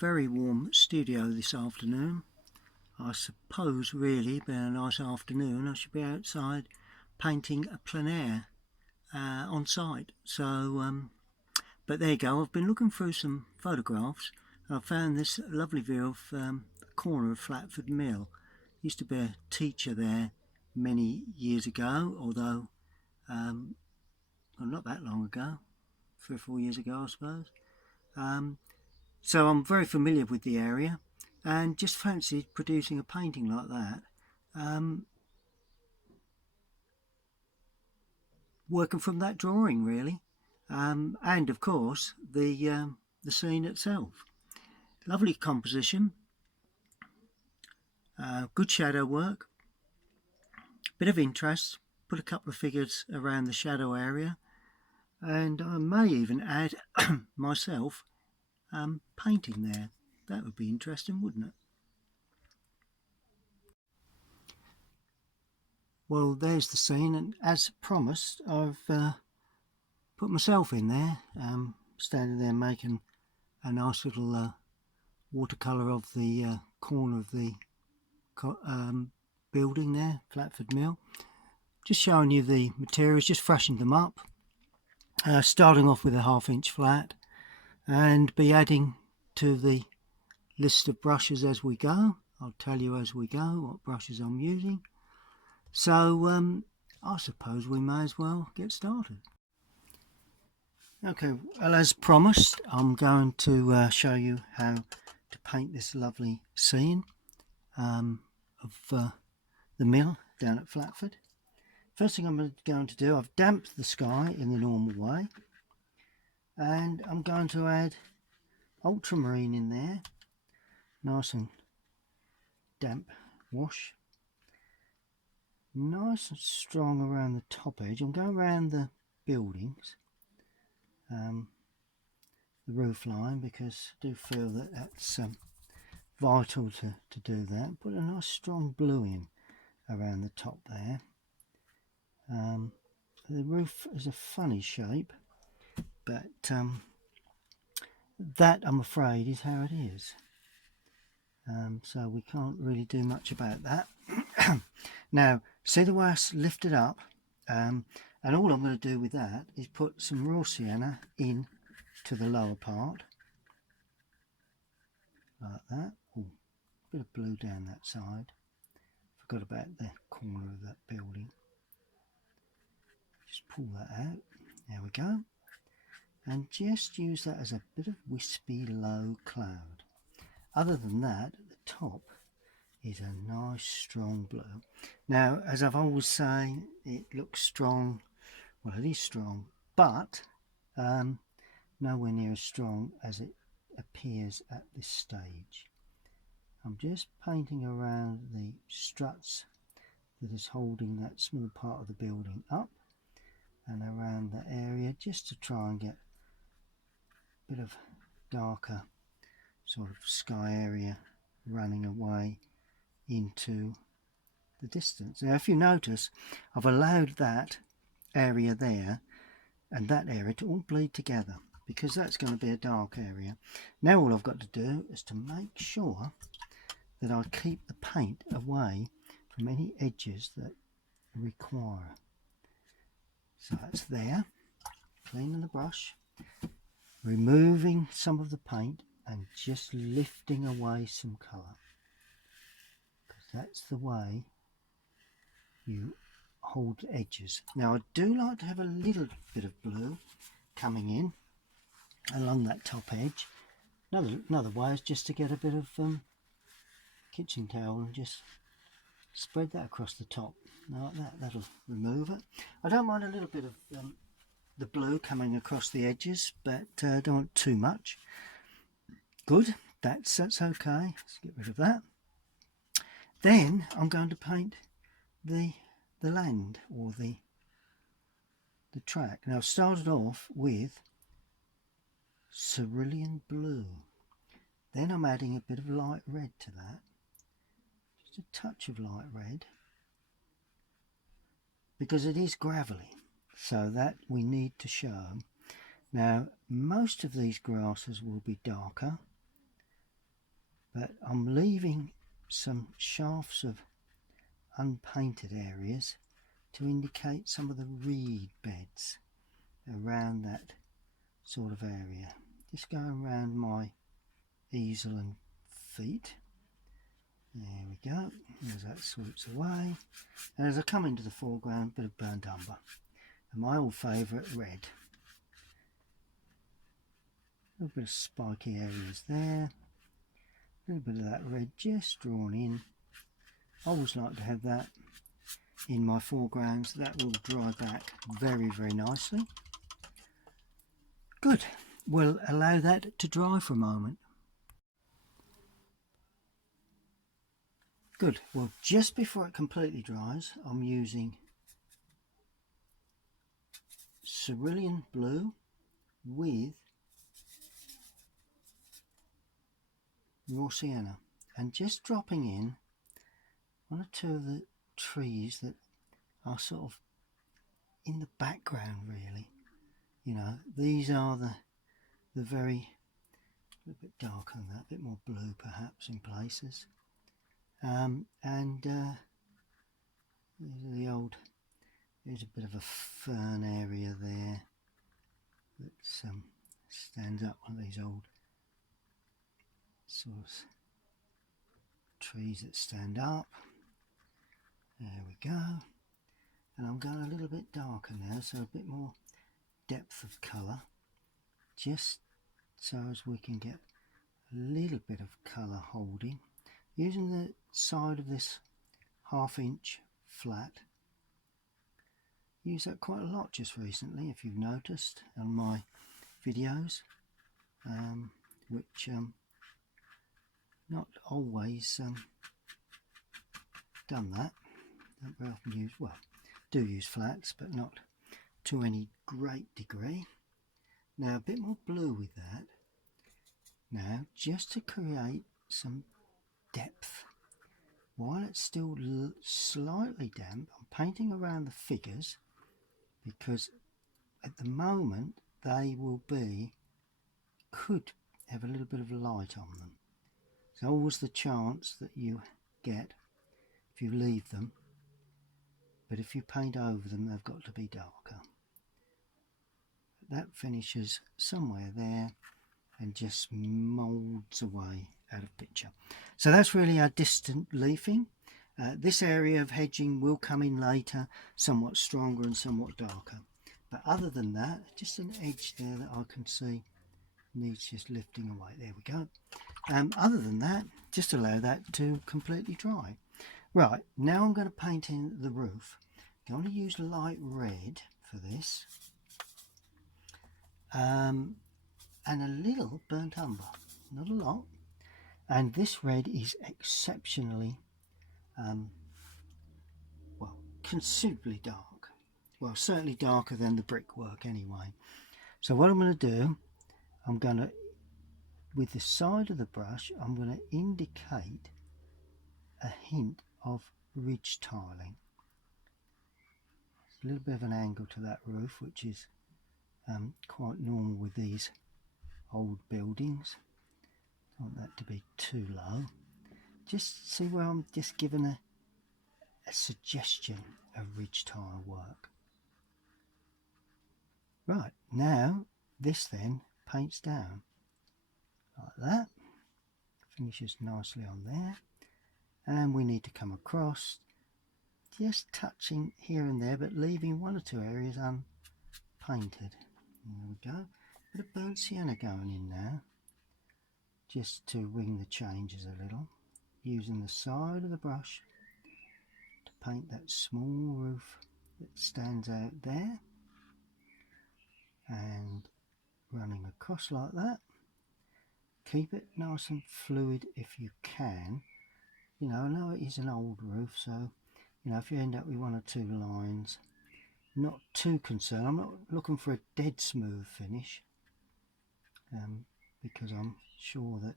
very warm studio this afternoon. I suppose really being a nice afternoon I should be outside painting a plein air on site. But there you go, I've been looking through some photographs and I found this lovely view of the corner of Flatford Mill. Used to be a teacher there many years ago, although well, not that long ago, 3 or 4 years ago I suppose. So I'm very familiar with the area and just fancied producing a painting like that, working from that drawing really, and of course the scene itself. Lovely composition, good shadow work, bit of interest, put a couple of figures around the shadow area, and I may even add myself painting there. That would be interesting, wouldn't it? Well, there's the scene, and as promised I've put myself in there, standing there making a nice little watercolour of the corner of the building there, Flatford Mill. Just showing you the materials, just freshened them up, starting off with a 1/2 inch flat, and be adding to the list of brushes as we go. I'll tell you as we go what brushes I'm using. So I suppose we may as well get started. Okay, well, as promised, I'm going to show you how to paint this lovely scene of the mill down at Flatford. First thing I'm going to do, I've damped the sky in the normal way, and I'm going to add ultramarine in there, nice and damp wash, nice and strong around the top edge. I'm going around the buildings, the roof line, because I do feel that that's vital to do that. Put a nice strong blue in around the top there. The roof is a funny shape, but that, I'm afraid, is how it is. So we can't really do much about that. Now, see the way I lift it up, and all I'm going to do with that is put some raw sienna in to the lower part, like that. Oh, bit of blue down that side. Forgot about the corner of that building. Just pull that out. There we go. And just use that as a bit of wispy low cloud. Other than that, at the top is a nice strong blue. Now, as I've always saying, it looks strong. Well, it is strong, but nowhere near as strong as it appears at this stage. I'm just painting around the struts that is holding that small part of the building up, and around that area, just to try and get a bit of darker sort of sky area running away into the distance. Now, if you notice, I've allowed that area there and that area to all bleed together, because that's going to be a dark area. Now all I've got to do is to make sure that I keep the paint away from any edges that require. So that's there, cleaning the brush, removing some of the paint and just lifting away some colour, because that's the way you hold edges. Now, I do like to have a little bit of blue coming in along that top edge. Another way is just to get a bit of kitchen towel and just spread that across the top like that. That'll remove it. I don't mind a little bit of the blue coming across the edges, but don't want too much. Good, that's okay. Let's get rid of that. Then I'm going to paint the land, or the track. Now, I've started off with cerulean blue. Then I'm adding a bit of light red to that, just a touch of light red, because it is gravelly, so that we need to show. Now, most of these grasses will be darker, but I'm leaving some shafts of unpainted areas to indicate some of the reed beds around that sort of area. Just going around my easel and feet. There we go, as that sweeps away. And as I come into the foreground, a bit of burnt umber. And my old favourite, red. A little bit of spiky areas there. A little bit of that red just drawn in. I always like to have that in my foregrounds. That will dry back very, very nicely. Good. We'll allow that to dry for a moment. Good. Well, just before it completely dries, I'm using cerulean blue with raw sienna, and just dropping in one or two of the trees that are sort of in the background, really. You know, these are the very, a little bit darker than that, a bit more blue perhaps in places. There's a bit of a fern area there that stands up, one of these old sort of trees that stand up. There we go. And I'm going a little bit darker now, so a bit more depth of colour, just so as we can get a little bit of colour holding, using the side of this 1/2 inch flat. Use that quite a lot just recently, if you've noticed on my videos, which not always done that. Don't very often use, well, do use flats, but not to any great degree. Now a bit more blue with that. Now just to create some depth. While it's still slightly damp, I'm painting around the figures, because at the moment they will be, could have a little bit of light on them. There's always the chance that you get if you leave them, but if you paint over them they've got to be darker. That finishes somewhere there and just moulds away out of picture. So that's really our distant leafing. This area of hedging will come in later, somewhat stronger and somewhat darker. But other than that, just an edge there that I can see needs just lifting away. There we go. Other than that, just allow that to completely dry. Right, now I'm going to paint in the roof. I'm going to use light red for this. And a little burnt umber, not a lot. And this red is exceptionally, well, considerably dark. Well, certainly darker than the brickwork anyway. So what I'm going to do, I'm going to, with the side of the brush, I'm going to indicate a hint of ridge tiling. A little bit of an angle to that roof, which is quite normal with these old buildings. I don't want that to be too low. Just see where I'm just giving a suggestion of ridge tile work. Right, now this then paints down like that, finishes nicely on there, and we need to come across, just touching here and there, but leaving one or two areas unpainted. There we go. Bit of burnt sienna going in now, just to wing the changes a little, using the side of the brush to paint that small roof that stands out there, and running across like that. Keep it nice and fluid if you can. You know, I know it is an old roof, so you know, if you end up with one or two lines, not too concerned. I'm not looking for a dead smooth finish, because I'm sure that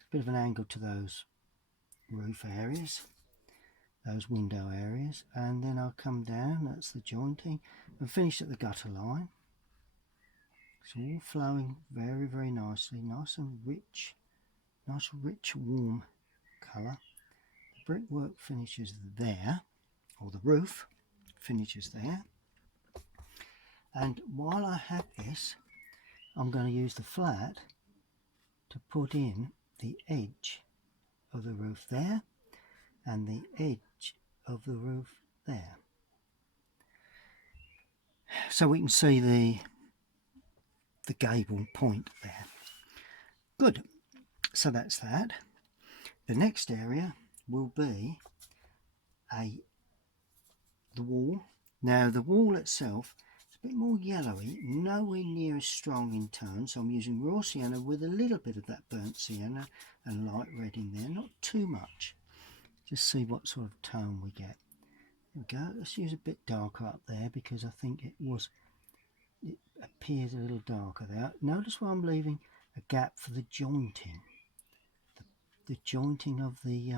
there's a bit of an angle to those roof areas, those window areas, and then I'll come down, that's the jointing, and finish at the gutter line. It's all flowing very, very nicely, nice and rich nice rich warm colour. The brickwork finishes there, or the roof finishes there. And while I have this, I'm going to use the flat to put in the edge of the roof there and the edge of the roof there, so we can see the gable point there. Good, so that's that. The next area will be the wall. Now the wall itself is a bit more yellowy, nowhere near as strong in tone, so I'm using raw sienna with a little bit of that burnt sienna and light red in there, not too much. Just see what sort of tone we get. There we go. Let's use a bit darker up there because I think it appears a little darker there. Notice where I'm leaving a gap for the jointing, the jointing of the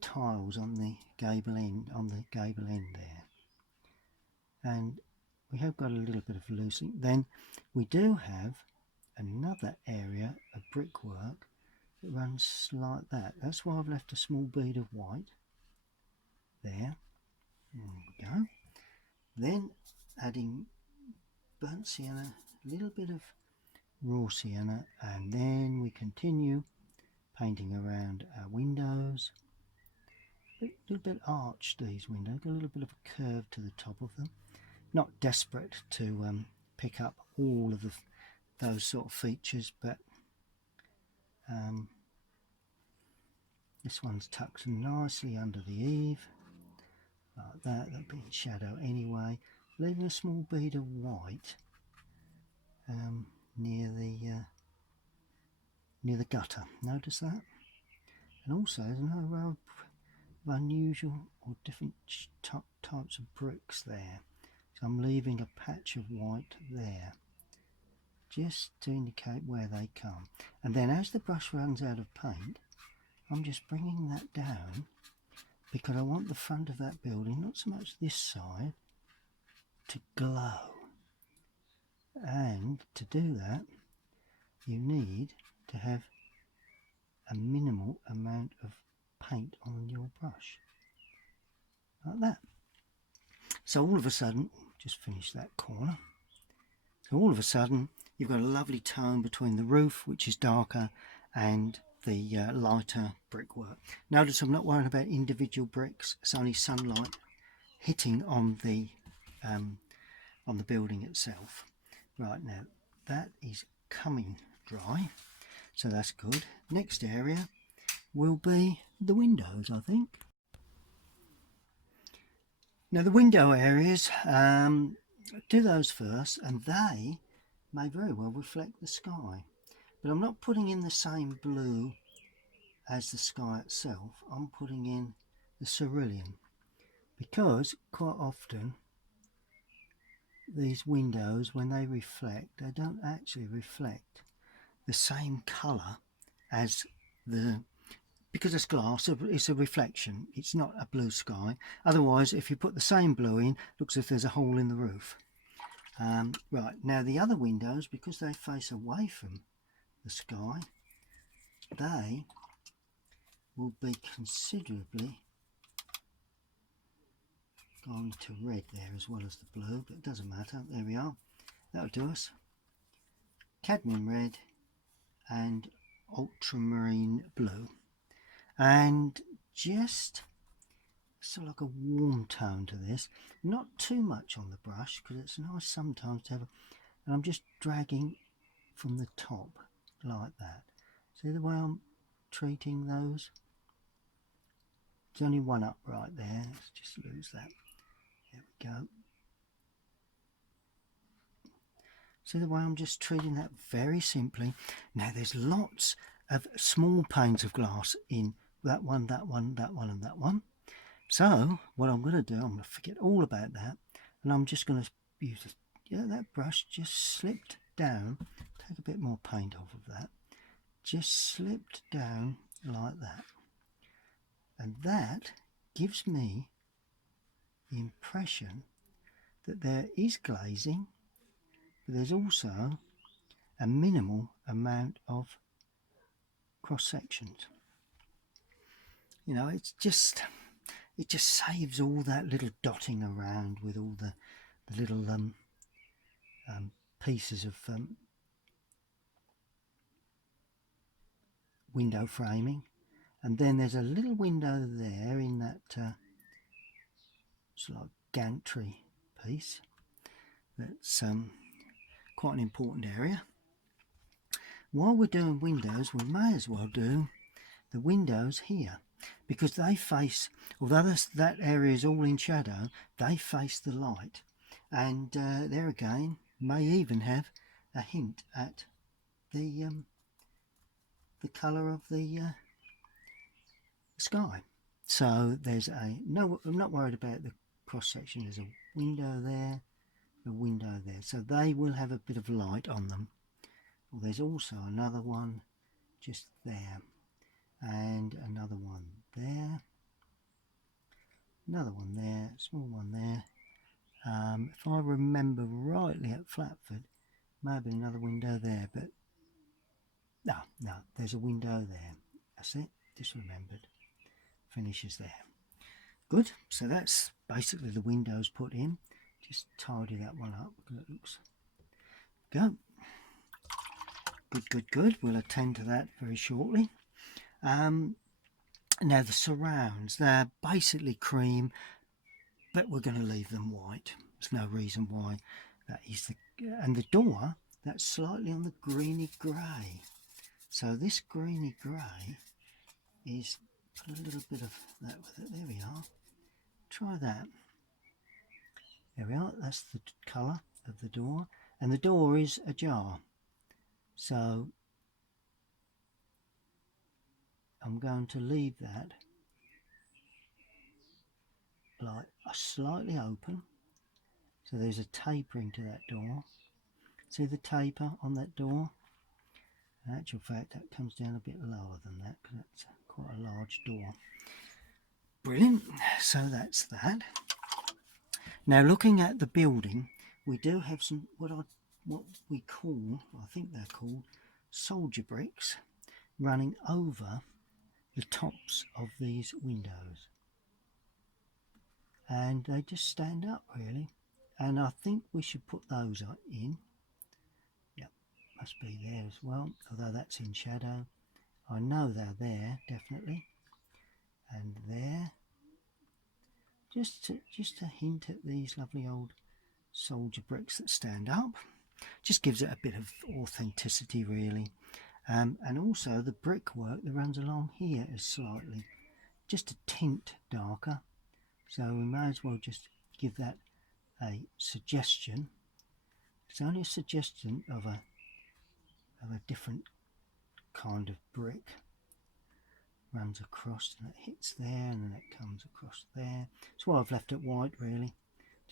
tiles on the gable end there. And we have got a little bit of loosening. Then we do have another area of brickwork that runs like that. That's why I've left a small bead of white there. There we go. Then adding burnt sienna, a little bit of raw sienna, and then we continue painting around our windows. A little bit arched, these windows, got a little bit of a curve to the top of them. Not desperate to pick up all of those sort of features, but this one's tucked nicely under the eave, like that. That'll be in shadow anyway. Leaving a small bead of white near the gutter. Notice that? And also there's another row of unusual or different types of bricks there. So I'm leaving a patch of white there, just to indicate where they come. And then as the brush runs out of paint, I'm just bringing that down because I want the front of that building, not so much this side, to glow. And to do that, you need to have a minimal amount of paint on your brush, like that. So all of a sudden, just finish that corner. So all of a sudden, you've got a lovely tone between the roof, which is darker, and the lighter brickwork. Notice I'm not worrying about individual bricks. It's only sunlight hitting on the building itself. Right, now that is coming dry, so that's good. Next area will be the windows, I think. Now the window areas, do those first, and they may very well reflect the sky. But I'm not putting in the same blue as the sky itself. I'm putting in the cerulean, because quite often these windows, when they reflect, they don't actually reflect the same colour as because it's glass, it's a reflection, it's not a blue sky. Otherwise, if you put the same blue in, it looks as if there's a hole in the roof. Right, now the other windows, because they face away from the sky, they will be considerably gone to red there as well as the blue, but it doesn't matter. There we are. That'll do us. Cadmium red and ultramarine blue, and just sort of like a warm tone to this, not too much on the brush because it's nice sometimes to have and I'm just dragging from the top like that. See the way I'm treating those? There's only one up right there. Let's just lose that. There we go. See the way I'm just treating that very simply. Now there's lots of small panes of glass in that one, that one, that one and that one. So what I'm going to do, I'm going to forget all about that, and I'm just going to use that brush, just slipped down, take a bit more paint off of that, just slipped down like that, and that gives me the impression that there is glazing, but there's also a minimal amount of cross sections. You know, it just saves all that little dotting around with all the little pieces of window framing. And then there's a little window there in that sort of gantry piece. That's quite an important area. While we're doing windows, we may as well do the windows here, because they face, although that area is all in shadow, they face the light, and there again may even have a hint at the colour of the sky. So there's no, I'm not worried about the cross section. There's a window there, a window there, so they will have a bit of light on them. Well, there's also another one just there, and another one there, another one there, small one there. If I remember rightly, at Flatford, maybe another window there, but no, there's a window there. That's it, just remembered. Finishes there. Good, so that's basically the windows put in. Just tidy that one up, because it looks go. Good. We'll attend to that very shortly. Now the surrounds, they're basically cream, but we're going to leave them white. There's no reason why. That is and the door, that's slightly on the greeny grey. So this greeny grey is, put a little bit of that with it. There we are. Try that. There we are. That's the colour of the door, and the door is ajar. So I'm going to leave that like slightly open, so there's a tapering to that door. See the taper on that door? In actual fact, that comes down a bit lower than that, because that's quite a large door. Brilliant. So that's that. Now looking at the building, we do have some what we call, I think they're called, soldier bricks running over the tops of these windows, and they just stand up really, and I think we should put those in. Yep, must be there as well, although that's in shadow. I know they're there definitely, and there, just to hint at these lovely old soldier bricks that stand up. Just gives it a bit of authenticity really. And also the brickwork that runs along here is slightly, just a tint darker, so we may as well just give that a suggestion. It's only a suggestion of a different kind of brick. Runs across and it hits there, and then it comes across there. That's why I've left it white really,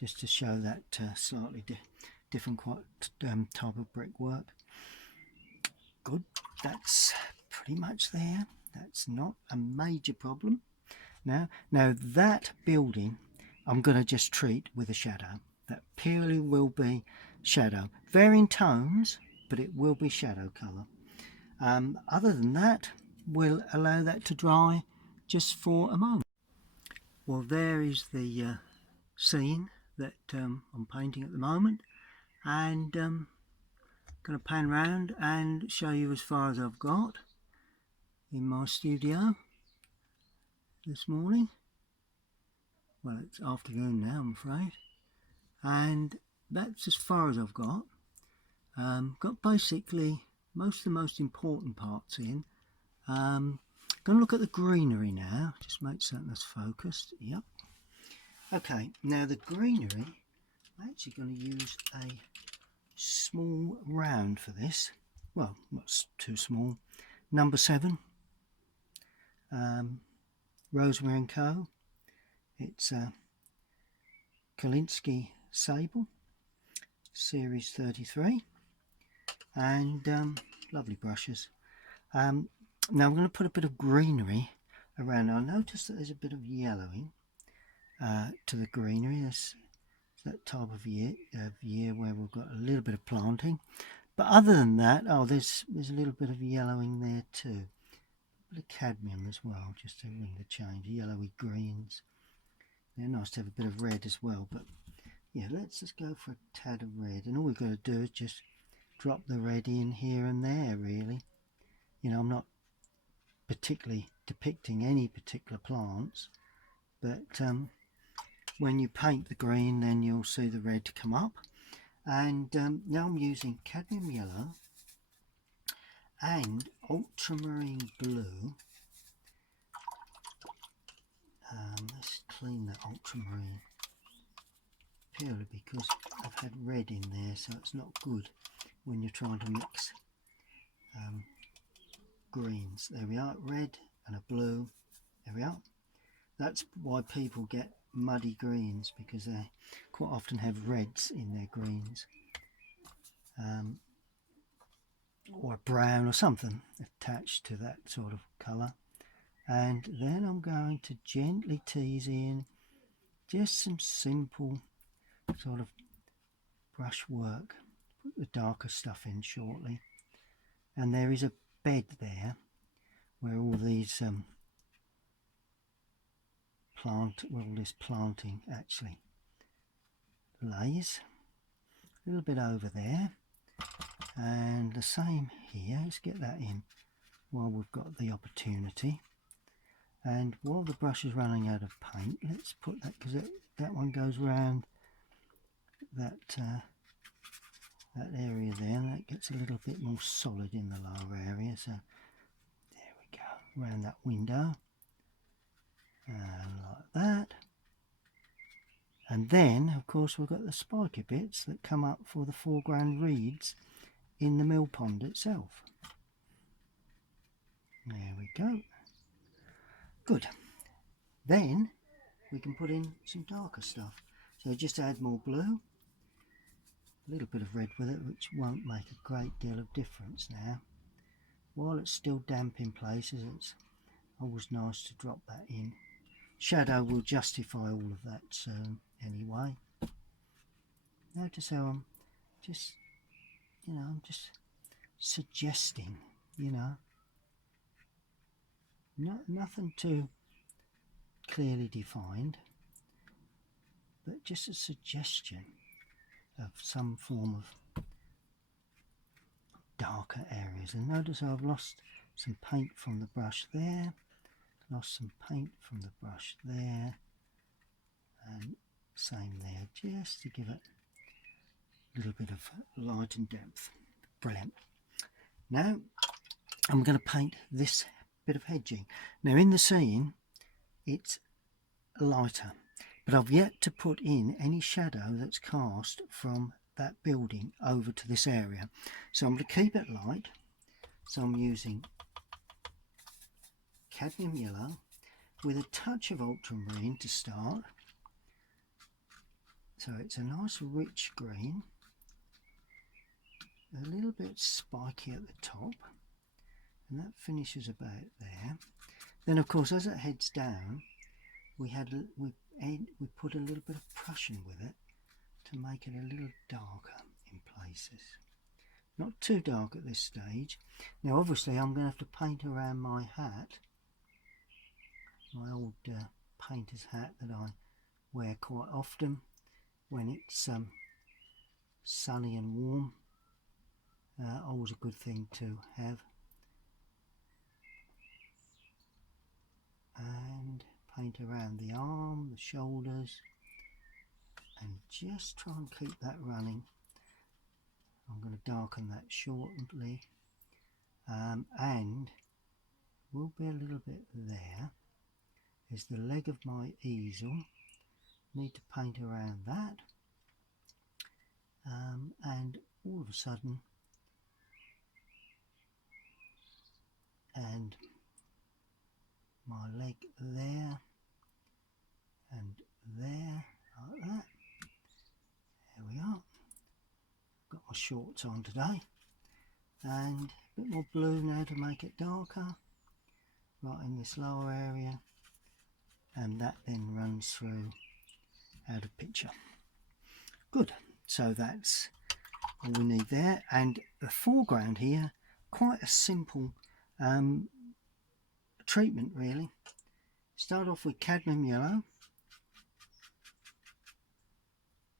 just to show that slightly different type of brickwork. Good, that's pretty much there. That's not a major problem. Now that building I'm going to just treat with a shadow. That purely will be shadow, varying tones, but it will be shadow colour. Other than that, we'll allow that to dry just for a moment. Well, there is the scene that I'm painting at the moment, and going to pan round and show you as far as I've got in my studio this morning. Well, it's afternoon now, I'm afraid, and that's as far as I've got. Got basically most of the most important parts in. Going to look at the greenery now, just make certain that's focused. Yep. Okay, now the greenery, I'm actually going to use a small round for this. Well, not too small. Number 7, Rosemary & Co. It's Colinsteedart Sable, Series 33, and lovely brushes. Now I'm going to put a bit of greenery around. I notice that there's a bit of yellowing to the greenery. There's that type of year where we've got a little bit of planting. But other than that, oh, there's a little bit of yellowing there too. A bit of cadmium as well, just to ring the change. Yellowy greens. They're nice to have a bit of red as well. But yeah, let's just go for a tad of red. And all we've got to do is just drop the red in here and there, really. You know, I'm not particularly depicting any particular plants, but when you paint the green, then you'll see the red come up. And now I'm using cadmium yellow and ultramarine blue. Let's clean that ultramarine purely because I've had red in there, so it's not good when you're trying to mix greens. There we are, red and a blue. There we are. That's why people get muddy greens, because they quite often have reds in their greens, or a brown or something attached to that sort of colour. And then I'm going to gently tease in just some simple sort of brush work. Put the darker stuff in shortly. And there is a bed there where all these all this planting actually lays. A little bit over there, and the same here. Let's get that in while we've got the opportunity. And while the brush is running out of paint, let's put that, because that one goes round that area there, and that gets a little bit more solid in the lower area. So there we go, around that window, and like that. And then of course we've got the spiky bits that come up for the foreground reeds in the mill pond itself. There we go. Good. Then we can put in some darker stuff. So just add more blue, a little bit of red with it, which won't make a great deal of difference now. While it's still damp in places, it's always nice to drop that in. Shadow will justify all of that soon anyway. Notice how I'm just, I'm just suggesting, nothing too clearly defined, but just a suggestion of some form of darker areas. And notice I've lost some paint from the brush there, lost some paint from the brush there, and same there, just to give it a little bit of light and depth. Brilliant. Now I'm going to paint this bit of hedging. Now in the scene it's lighter, but I've yet to put in any shadow that's cast from that building over to this area. So I'm going to keep it light. So I'm using cadmium yellow with a touch of ultramarine to start. So it's a nice rich green, a little bit spiky at the top, and that finishes about there. Then of course as it heads down, we put a little bit of Prussian with it to make it a little darker in places. Not too dark at this stage. Now obviously I'm going to have to paint around my hat, my old painter's hat that I wear quite often when it's sunny and warm. Always a good thing to have. And paint around the arm, the shoulders, and just try and keep that running. I'm going to darken that shortly, and will be a little bit there. Is the leg of my easel. Need to paint around that, and all of a sudden, and my leg there and there, like that. There we are. Got my shorts on today, and a bit more blue now to make it darker, right in this lower area, and that then runs through out of picture. Good, so that's all we need there. And the foreground here, quite a simple treatment really. Start off with cadmium yellow,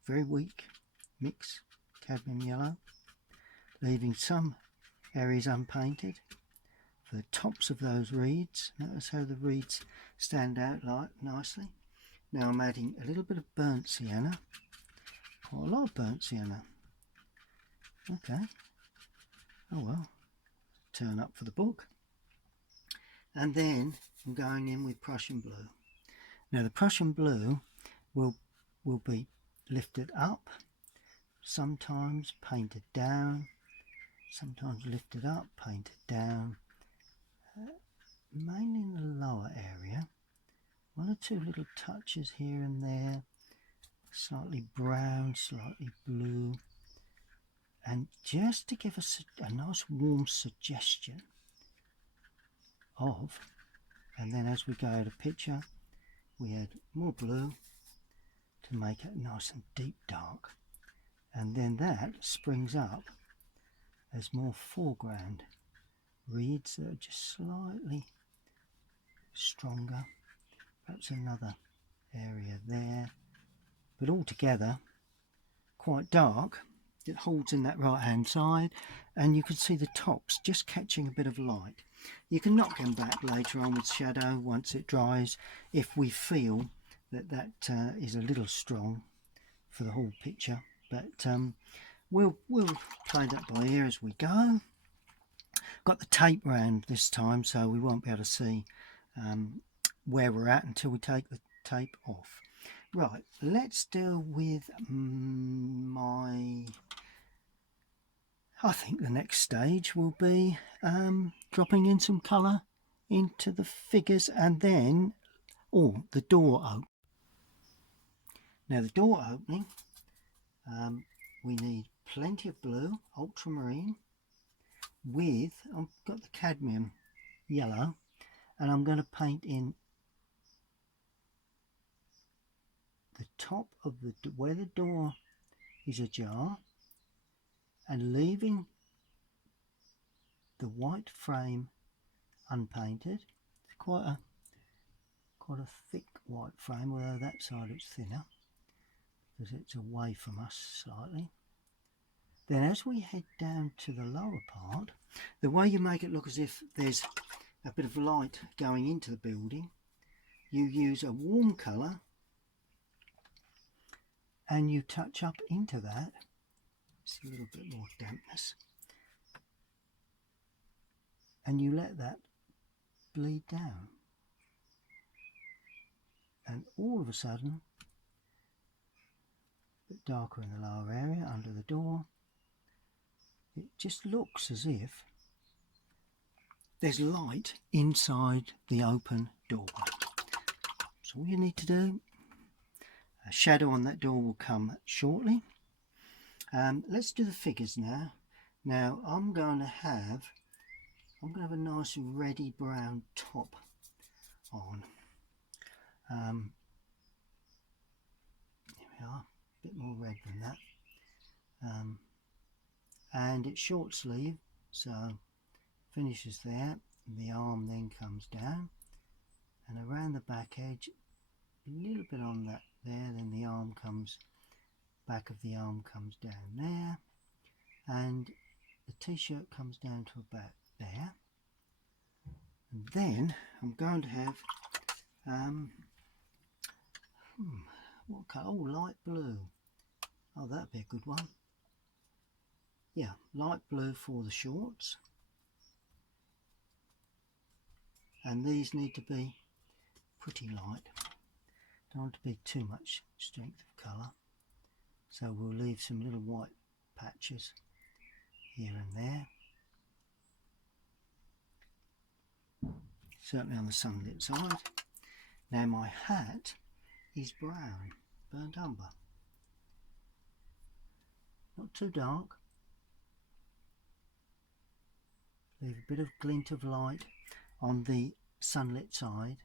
very weak mix cadmium yellow, leaving some areas unpainted for the tops of those reeds. Notice how the reeds stand out like nicely. Now I'm adding a little bit of burnt sienna, quite a lot of burnt sienna. Okay, oh well, turn up for the book. And then I'm going in with Prussian blue. Now the Prussian blue will be lifted up, sometimes painted down, sometimes lifted up, painted down, mainly in the lower area. One or two little touches here and there, slightly brown, slightly blue, and just to give us a nice warm suggestion of, and then as we go out of picture we add more blue to make it nice and deep dark, and then that springs up as more foreground reeds that are just slightly stronger, perhaps another area there, but altogether quite dark. It holds in that right hand side, and you can see the tops just catching a bit of light. You can knock them back later on with shadow once it dries if we feel that that is a little strong for the whole picture, but we'll play that by ear as we go. Got the tape round this time, so we won't be able to see where we're at until we take the tape off. Right, let's deal with I think the next stage will be dropping in some colour into the figures, and then the door opening. Now the door opening, we need plenty of blue, ultramarine, with, I've got the cadmium yellow, and I'm going to paint in the top of where the door is ajar, and leaving the white frame unpainted. It's quite a thick white frame, although that side it's thinner because it's away from us slightly. Then as we head down to the lower part, the way you make it look as if there's a bit of light going into the building, you use a warm colour and you touch up into that. It's a little bit more dampness, and you let that bleed down, and all of a sudden, a bit darker in the lower area under the door, it just looks as if there's light inside the open doorway. So all you need to do, a shadow on that door will come shortly. Let's do the figures now. Now I'm going to have a nice reddy brown top on. Here we are, a bit more red than that. And it's short sleeve, so finishes there. The arm then comes down, and around the back edge, a little bit on that there, then the arm comes, back of the arm comes down there, and the t-shirt comes down to about there. And then I'm going to have what colour? Oh, light blue. Oh, that'd be a good one. Yeah, light blue for the shorts, and these need to be pretty light. Don't want to be too much strength of colour, so we'll leave some little white patches here and there, certainly on the sunlit side. Now my hat is brown, burnt umber, not too dark. Leave a bit of glint of light on the sunlit side.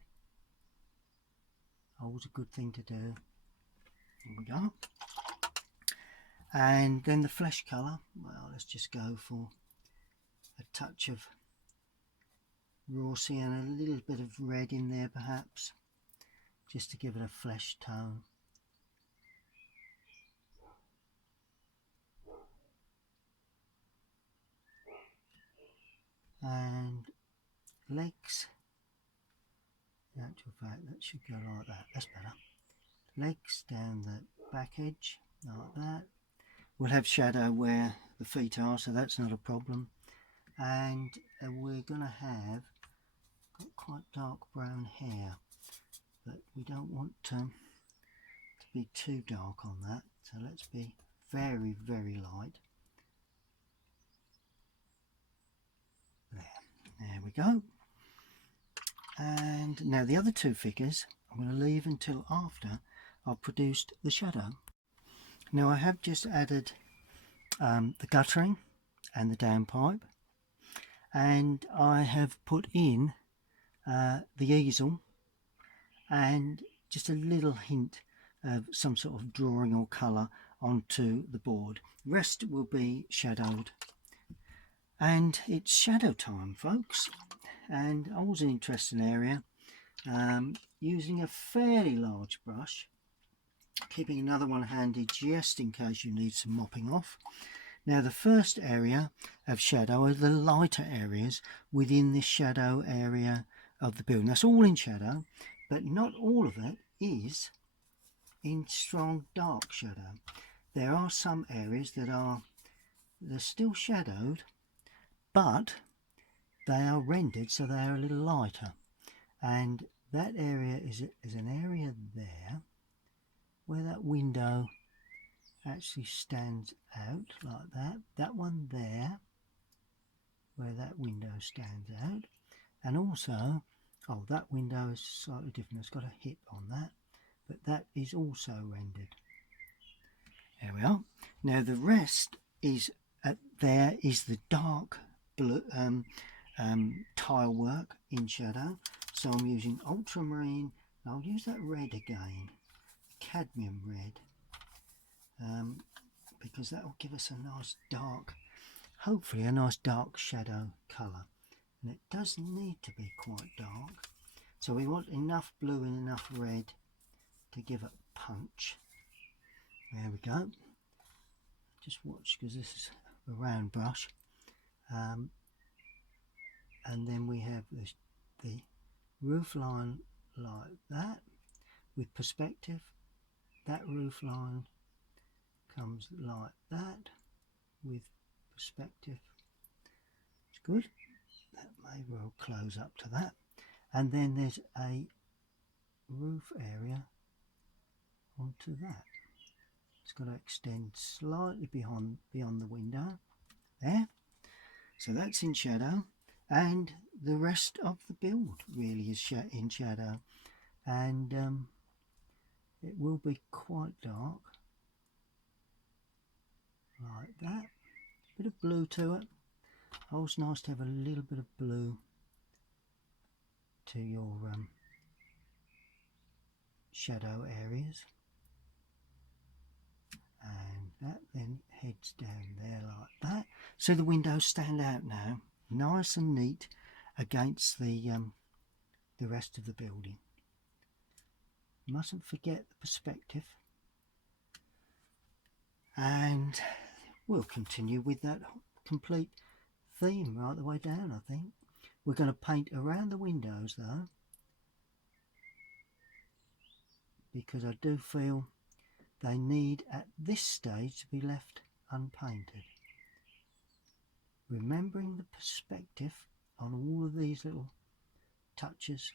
Always a good thing to do. There we go. And then the flesh colour, well, let's just go for a touch of raw sea and a little bit of red in there perhaps, just to give it a flesh tone. And legs, in actual fact that should go like that, that's better. Legs down the back edge like that. We'll have shadow where the feet are, so that's not a problem. And we're going to have got quite dark brown hair, but we don't want to be too dark on that, so let's be very, very light. There we go. And now the other two figures I'm going to leave until after I've produced the shadow. Now I have just added the guttering and the downpipe, and I have put in the easel and just a little hint of some sort of drawing or colour onto the board. The rest will be shadowed. And it's shadow time, folks, and I was an interesting area, using a fairly large brush, keeping another one handy just in case you need some mopping off. Now the first area of shadow are the lighter areas within this shadow area of the building. That's all in shadow, but not all of it is in strong dark shadow. There are some areas that they're still shadowed, but they are rendered so they are a little lighter, and that area is an area there where that window actually stands out like that. That one there where that window stands out, and also that window is slightly different, it's got a hip on that, but that is also rendered. There we are. Now the rest is there is the dark blue tile work in shadow, so I'm using ultramarine. I'll use that red again, cadmium red, because that will give us a nice dark, hopefully a nice dark shadow colour, and it does need to be quite dark, so we want enough blue and enough red to give it punch. There we go. Just watch, because this is a round brush. And then we have the roof line like that with perspective. That roof line comes like that with perspective. It's good. That may well close up to that. And then there's a roof area onto that. It's got to extend slightly beyond the window there. So that's in shadow. And the rest of the build really is in shadow, and it will be quite dark like that. Bit of blue to it. Always nice to have a little bit of blue to your shadow areas, and that then heads down there like that. So the windows stand out now, nice and neat against the rest of the building. Mustn't forget the perspective, and we'll continue with that complete theme right the way down. I think we're going to paint around the windows though, because I do feel they need at this stage to be left unpainted, remembering the perspective on all of these little touches.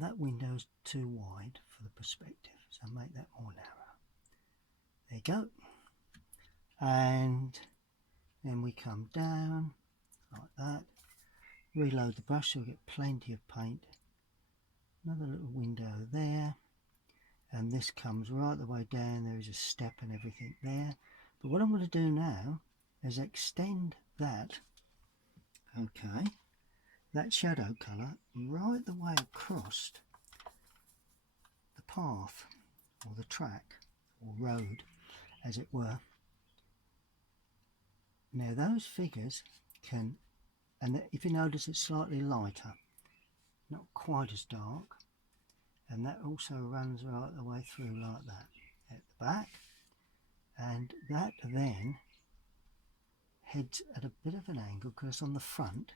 That window's too wide for the perspective, so make that more narrow. There you go. And then we come down like that, reload the brush so we get plenty of paint. Another little window there, and this comes right the way down. There is a step and everything there, but what I'm going to do now is extend that, okay, that shadow colour right the way across the path or the track or road, as it were. Now those figures can, and if you notice it's slightly lighter, not quite as dark, and that also runs right the way through like that at the back, and that then heads at a bit of an angle because it's on the front,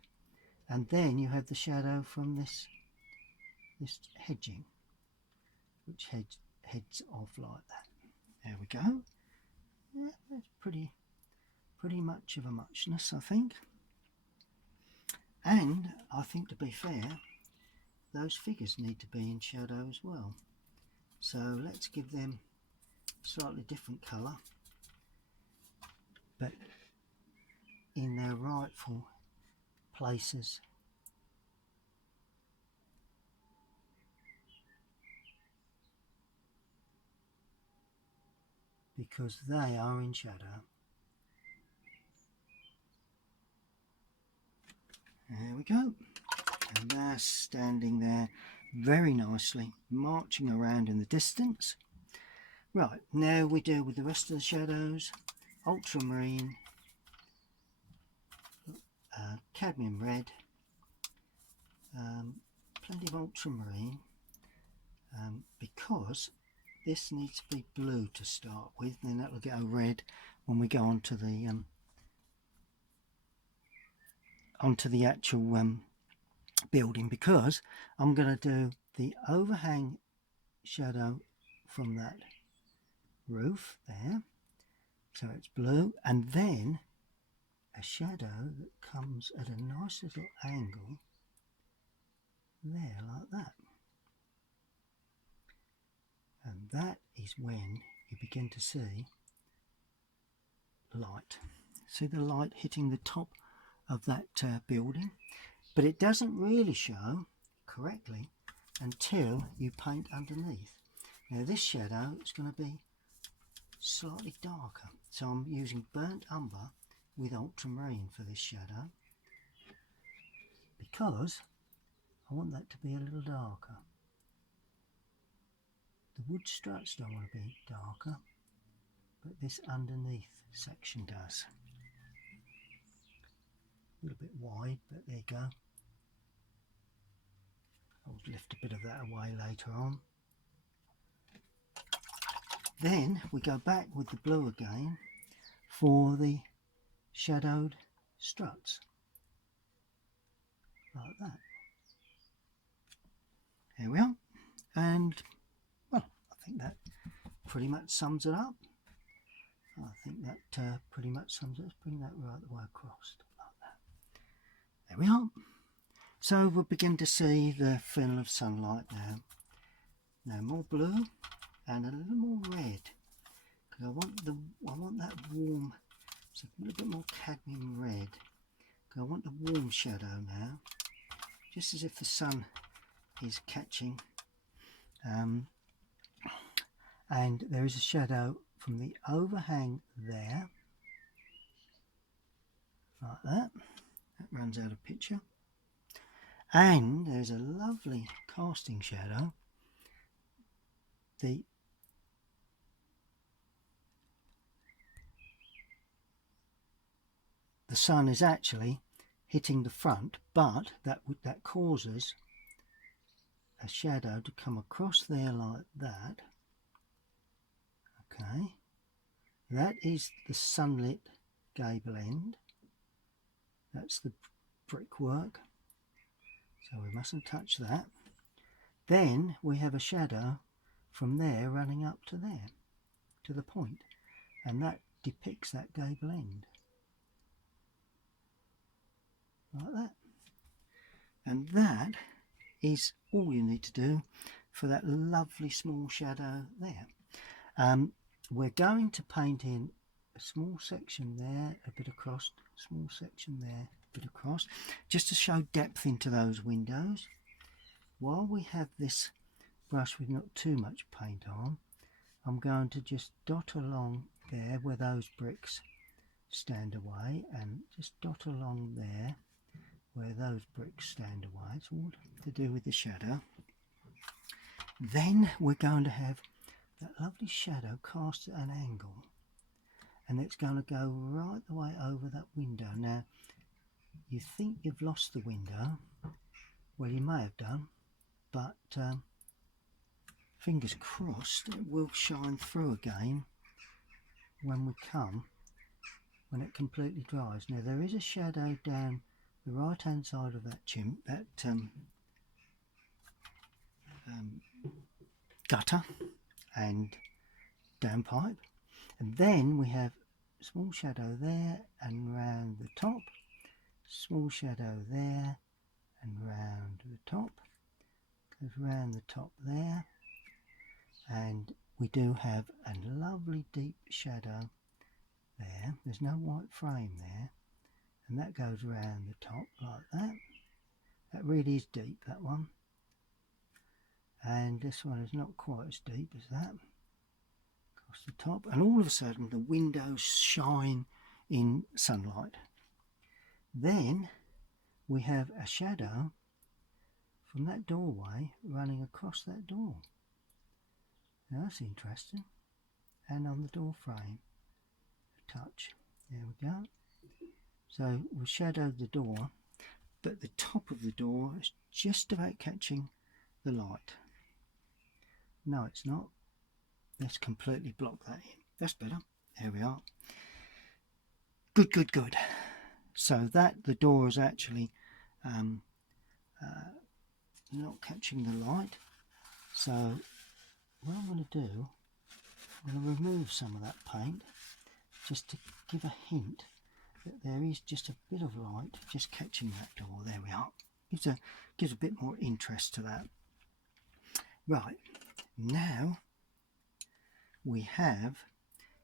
and then you have the shadow from this hedging, which heads off like that. There we go. Yeah, that's pretty much of a muchness, I think. And I think, to be fair, those figures need to be in shadow as well. So let's give them a slightly different colour, but in their rightful places. Because they are in shadow. There we go. And they're standing there very nicely, marching around in the distance. Right, now we deal with the rest of the shadows. Ultramarine, cadmium red, plenty of ultramarine, because this needs to be blue to start with, and then that will go red when we go onto the actual building, because I'm going to do the overhang shadow from that roof there, so it's blue, and then a shadow that comes at a nice little angle there like that, and that is when you begin to see light. See the light hitting the top of that building, but it doesn't really show correctly until you paint underneath. Now this shadow is going to be slightly darker, so I'm using burnt umber with ultramarine for this shadow, because I want that to be a little darker. The wood struts don't want to be darker, but this underneath section does. A little bit wide, but there you go. I'll lift a bit of that away later on. Then we go back with the blue again for the shadowed struts, like that. There we are, and well, I think that pretty much sums it up. I think that pretty much sums it. Let's bring that right the way across, like that. There we are. So we'll begin to see the fill of sunlight now. Now more blue and a little more red, because I want that warm, so a little bit more cadmium red, because I want the warm shadow now, just as if the sun is catching, and there is a shadow from the overhang there, like that. That runs out of picture, and there's a lovely casting shadow. The sun is actually hitting the front, but that causes a shadow to come across there like that. Okay, that is the sunlit gable end. That's the brickwork, so we mustn't touch that. Then we have a shadow from there running up to there, to the point, and that depicts that gable end, like that. And that is all you need to do for that lovely small shadow there. We're going to paint in a small section there, a bit across, small section there, a bit across, just to show depth into those windows. While we have this brush with not too much paint on, I'm going to just dot along there where those bricks stand away, and just dot along there where those bricks stand away. It's all to do with the shadow. Then we're going to have that lovely shadow cast at an angle, and it's going to go right the way over that window. Now you think you've lost the window, well you may have done, but fingers crossed it will shine through again when it completely dries. Now there is a shadow down the right hand side of that gutter and downpipe, and then we have a small shadow there and round the top, small shadow there and round the top, goes round the top there, and we do have a lovely deep shadow there. There's no white frame there, and that goes round the top like that. That really is deep, that one. And this one is not quite as deep as that. Across the top, and all of a sudden the windows shine in sunlight. Then we have a shadow from that doorway running across that door. Now that's interesting. And on the door frame, a touch. There we go. So we shadowed the door, but the top of the door is just about catching the light. No, it's not. Let's completely block that in. That's better. There we are. Good, good, good. So that the door is actually not catching the light. So what I'm going to do, I'm going to remove some of that paint just to give a hint that there is just a bit of light just catching that door. There we are. Gives a bit more interest to that. Right, now we have,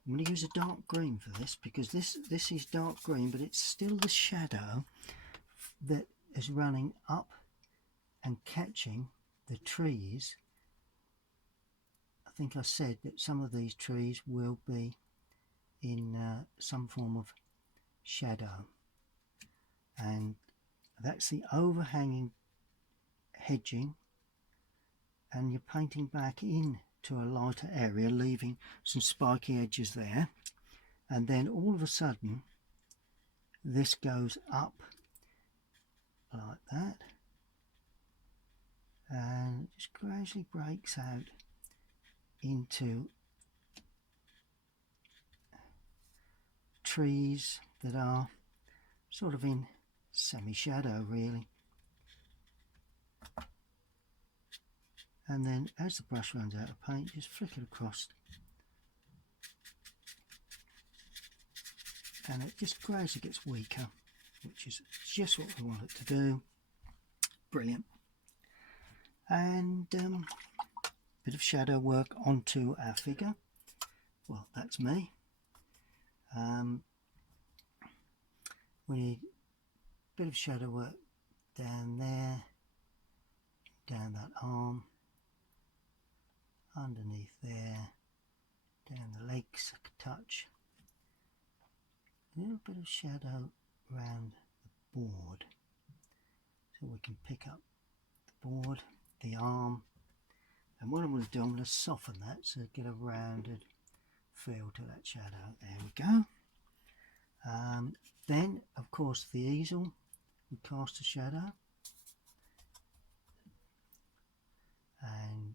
I'm going to use a dark green for this, because this is dark green, but it's still the shadow that is running up and catching the trees. I think I said that some of these trees will be in some form of shadow, and that's the overhanging hedging, and you're painting back in to a lighter area, leaving some spiky edges there, and then all of a sudden this goes up like that, and it just gradually breaks out into trees that are sort of in semi-shadow really. And then as the brush runs out of paint, just flick it across, and it just gradually gets weaker, which is just what we want it to do. Brilliant. And bit of shadow work onto our figure. Well, that's me. We need a bit of shadow work down there, down that arm, underneath there, down the legs a touch, a little bit of shadow around the board, so we can pick up the board, the arm, and what I'm going to do, I'm going to soften that so get a rounded feel to that shadow. There we go. Then of course the easel, we cast a shadow, and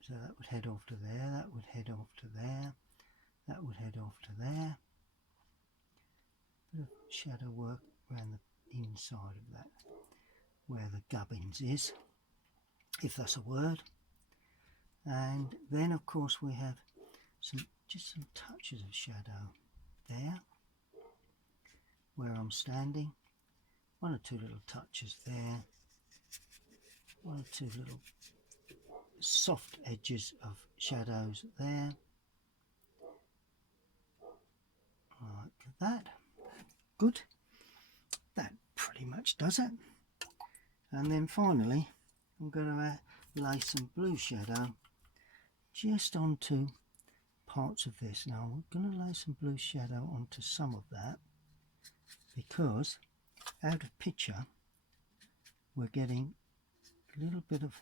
so that would head off to there, that would head off to there, that would head off to there. Bit of shadow work around the inside of that, where the gubbins is, if that's a word. And then of course we have just some touches of shadow there, where I'm standing, one or two little touches there, one or two little soft edges of shadows there, like that. Good, that pretty much does it. And then finally I'm going to lay some blue shadow just onto parts of this. Now I'm going to lay some blue shadow onto some of that, because out of picture we're getting a little bit of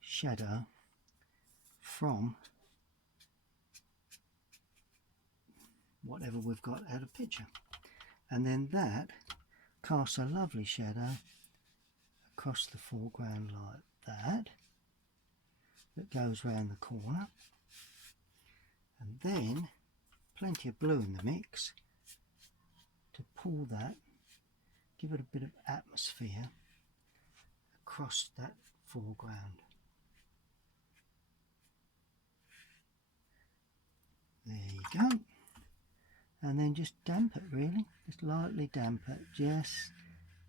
shadow from whatever we've got out of picture. And then that casts a lovely shadow across the foreground like that goes round the corner, and then plenty of blue in the mix to pull that, give it a bit of atmosphere across that foreground. There you go. And then just damp it, really, just lightly damp it, just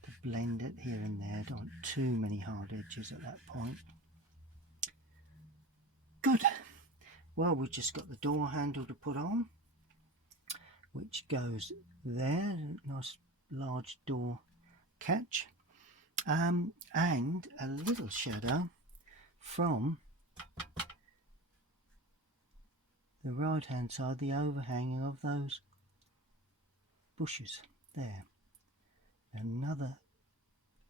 to blend it here and there. Don't want too many hard edges at that point. Good. Well, we've just got the door handle to put on, which goes there, nice large door catch, and a little shadow from the right hand side, the overhanging of those bushes there. Another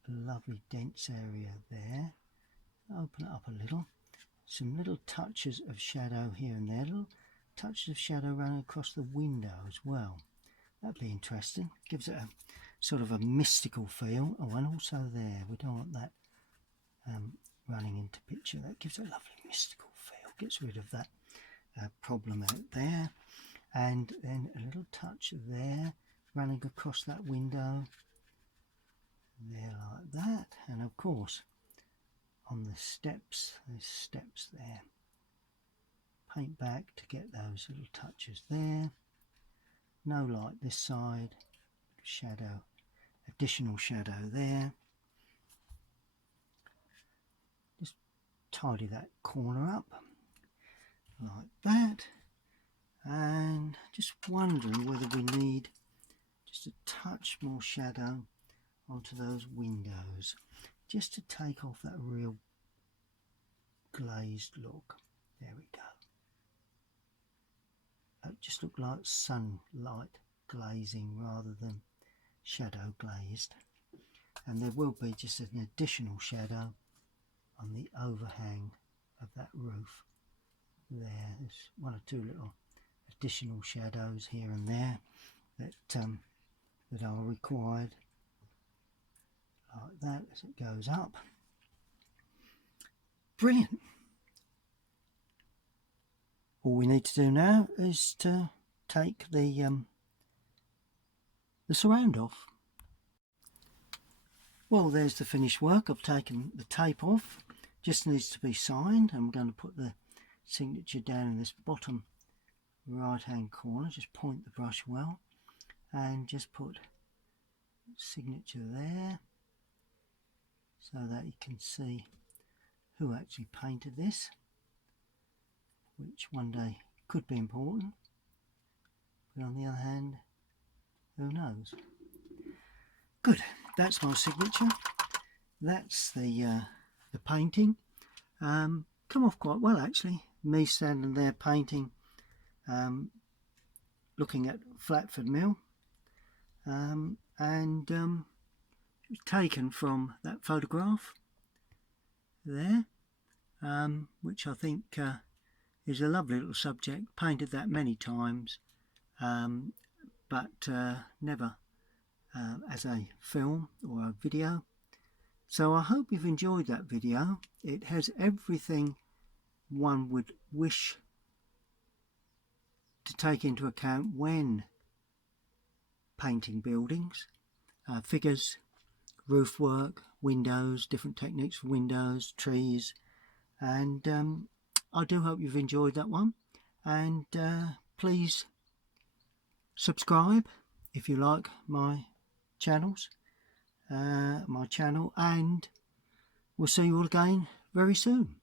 lovely dense area there. Open it up a little. Some little touches of shadow here and there, little touches of shadow running across the window as well. That'd be interesting. Gives it a sort of a mystical feel. Oh, and also there, we don't want that running into picture. That gives it a lovely mystical feel. Gets rid of that problem out there. And then a little touch there, running across that window. There like that. And of course, on the steps, there's steps there. Paint back to get those little touches there. No light this side. Shadow, additional shadow there. Just tidy that corner up like that. And just wondering whether we need just a touch more shadow onto those windows, just to take off that real glazed look. There we go. That just looked like sunlight glazing rather than shadow glazed. And there will be just an additional shadow on the overhang of that roof there. There's one or two little additional shadows here and there that are required, like that, as it goes up. Brilliant. All we need to do now is to take the surround off. Well, there's the finished work. I've taken the tape off. Just needs to be signed. I'm going to put the signature down in this bottom right hand corner. Just point the brush well and just put signature there so that you can see who actually painted this, which one day could be important, but on the other hand, who knows. Good, that's my signature. That's the painting. Come off quite well actually. Me standing there painting, looking at Flatford Mill, and it was taken from that photograph there, which I think is a lovely little subject. Painted that many times, but never as a film or a video. So I hope you've enjoyed that video. It has everything one would wish to take into account when painting buildings, figures, roof work, windows, different techniques for windows, trees, and I do hope you've enjoyed that one. And please subscribe if you like my channels, and we'll see you all again very soon.